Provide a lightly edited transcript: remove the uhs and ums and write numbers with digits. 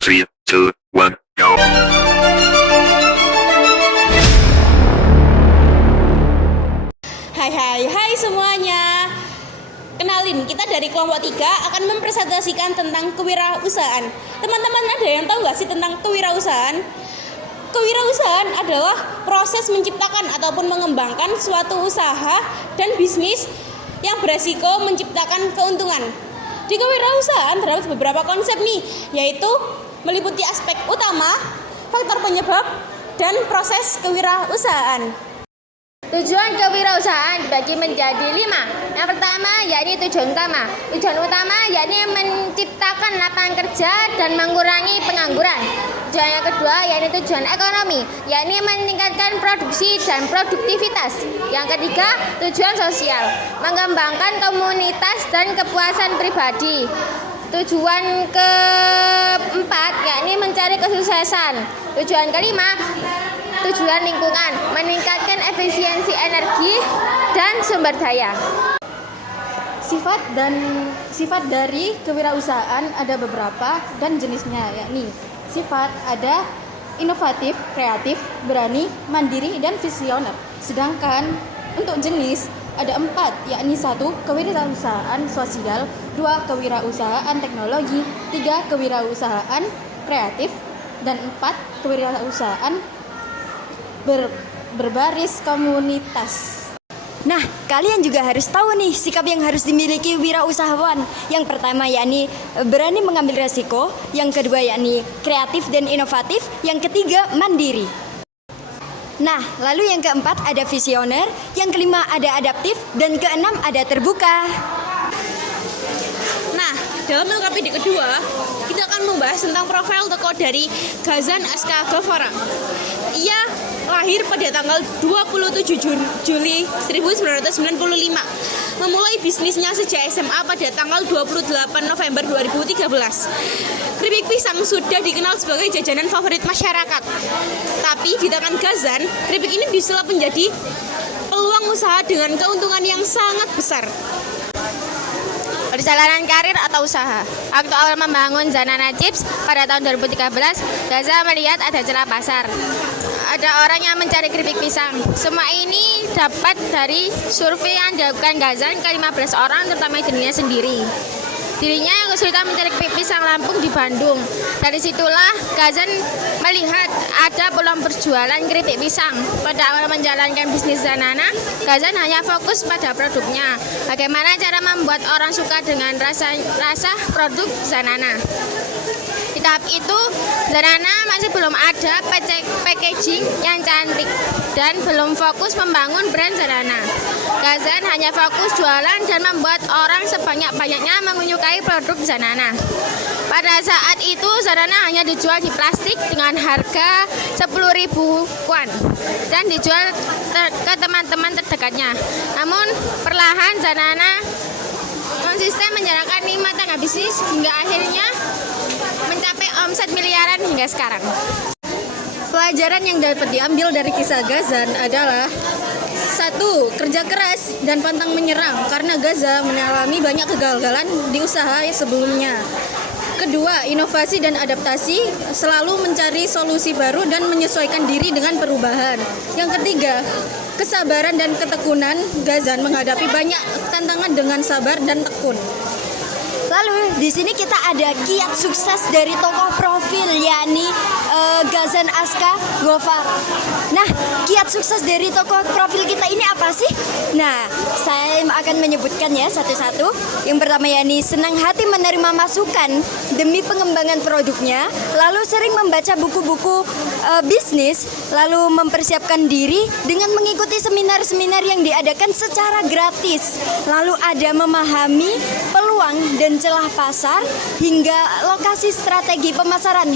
3, 2, 1, go. Hai semuanya. Kenalin, kita dari kelompok 3 akan mempresentasikan tentang kewirausahaan. Teman-teman ada yang tahu nggak sih tentang kewirausahaan? Kewirausahaan adalah proses menciptakan ataupun mengembangkan suatu usaha dan bisnis yang beresiko menciptakan keuntungan. Di kewirausahaan terdapat beberapa konsep nih, yaitu meliputi aspek utama, faktor penyebab, dan proses kewirausahaan. Tujuan kewirausahaan dibagi menjadi 5. Yang pertama yakni tujuan utama. Tujuan utama yakni menciptakan lapangan kerja dan mengurangi pengangguran. Tujuan yang kedua yakni tujuan ekonomi, yakni meningkatkan produksi dan produktivitas. Yang ketiga, tujuan sosial, mengembangkan komunitas dan kepuasan pribadi. Tujuan keempat yakni mencari kesuksesan. Tujuan kelima, tujuan lingkungan, meningkatkan efisiensi energi dan sumber daya. Sifat dari kewirausahaan ada beberapa dan jenisnya, yakni sifat ada inovatif, kreatif, berani, mandiri, dan visioner. Sedangkan untuk jenis ada 4, yakni 1. Kewirausahaan sosial, 2. Kewirausahaan teknologi, 3. Kewirausahaan kreatif, dan 4. Kewirausahaan berbaris komunitas. Nah, kalian juga harus tahu nih sikap yang harus dimiliki wirausahawan. Yang pertama yakni berani mengambil resiko, yang kedua yakni kreatif dan inovatif, yang ketiga mandiri. Nah, lalu yang keempat ada visioner, yang kelima ada adaptif, dan keenam ada terbuka. Nah, dalam LKPD kedua, kita akan membahas tentang profil tokoh dari Ghazan Aska Ghaffara. Ia lahir pada tanggal 27 Juli 1995. Memulai bisnisnya sejak SMA pada tanggal 28 November 2013. Keripik pisang sudah dikenal sebagai jajanan favorit masyarakat. Tapi di tangan Ghazan, keripik ini disulap menjadi peluang usaha dengan keuntungan yang sangat besar. Perjalanan karir atau usaha. Waktu awal membangun Zanana Chips pada tahun 2013, Ghazan melihat ada celah pasar. Ada orang yang mencari keripik pisang. Semua ini dapat dari survei yang dilakukan Ghazan ke 15 orang, terutama dirinya sendiri. Dirinya yang kesulitan mencari keripik pisang Lampung di Bandung. Dari situlah Ghazan melihat ada peluang berjualan keripik pisang. Pada awal menjalankan bisnis Zanana, Ghazan hanya fokus pada produknya. Bagaimana cara membuat orang suka dengan rasa produk Zanana. Di tahap itu, Zanana masih belum ada packaging yang cantik dan belum fokus membangun brand Zanana. Ghazan hanya fokus jualan dan membuat orang sebanyak-banyaknya menyukai produk Zanana. Pada saat itu, Zanana hanya dijual di plastik dengan harga 10.000 won dan dijual ke teman-teman terdekatnya. Namun, perlahan Zanana konsisten menjalankan 5 tangga bisnis hingga akhirnya mencapai omset miliaran hingga sekarang. Pelajaran yang dapat diambil dari kisah Ghazan adalah 1. Kerja keras dan pantang menyerang karena Ghazan mengalami banyak kegagalan di usaha sebelumnya. Kedua, inovasi dan adaptasi, selalu mencari solusi baru dan menyesuaikan diri dengan perubahan. Yang ketiga, kesabaran dan ketekunan. Ghazan menghadapi banyak tantangan dengan sabar dan tekun. Lalu di sini kita ada kiat sukses dari tokoh profil yakni Ghazan Aska Ghaffara. Nah, kiat sukses dari tokoh profil kita ini apa sih? Nah, saya akan menyebutkan ya satu-satu. Yang pertama yakni senang hati menerima masukan demi pengembangan produknya, lalu sering membaca buku-buku bisnis, lalu mempersiapkan diri dengan mengikuti seminar-seminar yang diadakan secara gratis. Lalu ada memahami peluang dan celah pasar hingga lokasi strategi pemasaran.